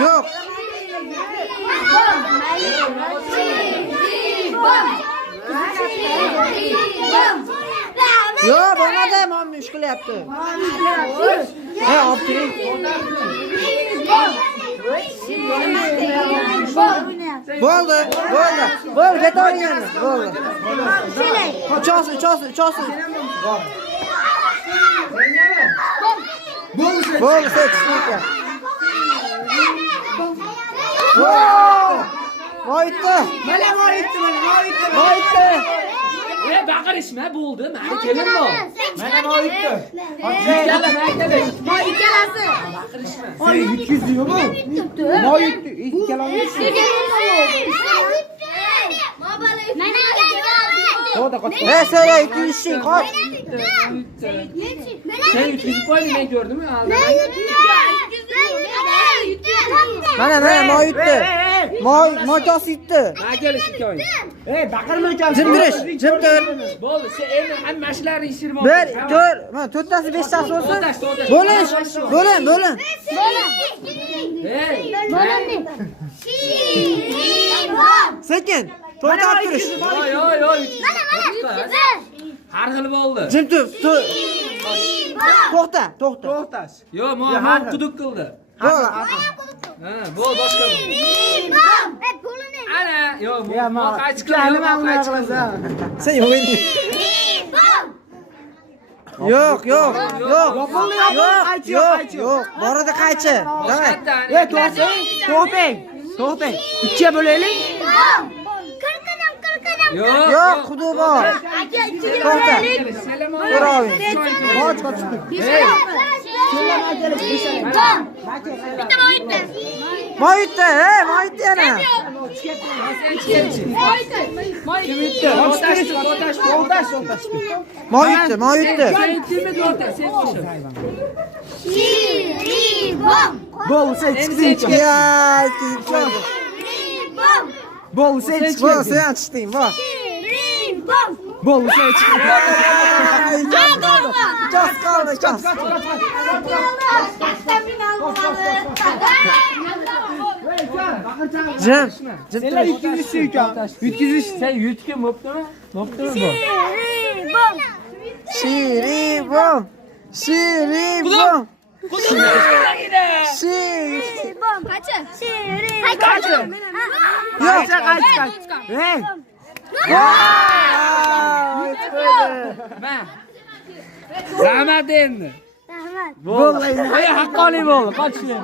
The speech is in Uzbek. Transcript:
Yok. Yok, bo'lmadi, men ish qilyapti. Ha, olib turing. Bo'ldi. Bo'ldi, ketaveringlar. Bo'ldi. Uchosi. Bo'ldi, sekizga. Voytdi. Mana voytdi. Baqirishma bo'ldi. Meni kelim bor. Mana voytdi. Ikkala maktabda. Ikkalasi. Baqirishma. Oy, 200 yo'qmi? Voytdi, ikkalamiz. Söyle 200 şey koy. Sen 300 koy ne gördün mü? Mana moy yutdi. Moy tosi yutdi. Ha gelish hikoya. Baqirma ekan. Jim tur. Bo'ldi, sen endi hamma ishlarni ishirib ol. 1, 4, mana 4tasi 5tasi bo'lsin. Bo'lin. Hey. Sekin. To'xtab turish. Yo'q. Har xil bo'ldi. Jim tur. To'xta. To'xtash. Yo'q, men quduq qildi. Bo'ldi. Ha, bo'l boshqa. Ana, yo'q, men qaychiqlarim qilasan. Sen o'yin. Yo'q. Borada qaychi. Davay. To'xtang. Ikkiga bo'laylik. Yo'q, xudo bor. To'xta. So'raying. Moy yutdi yana. Moy yutdi. Bo'lsa chiqdi. Bo'lsa chiqdi. Sen chiqding, bor. Bo'lsa chiqdi. Chos qoldi. Jim. Senlar 200 ekan. 200. Sen yutgan bo'ptimi? Bo'ptimi bu? Shiribom. Qachi. Hey. Rahmat endi. Rahmat. Bo'ldi. Haqqoniy bo'ldi. Qochishlar.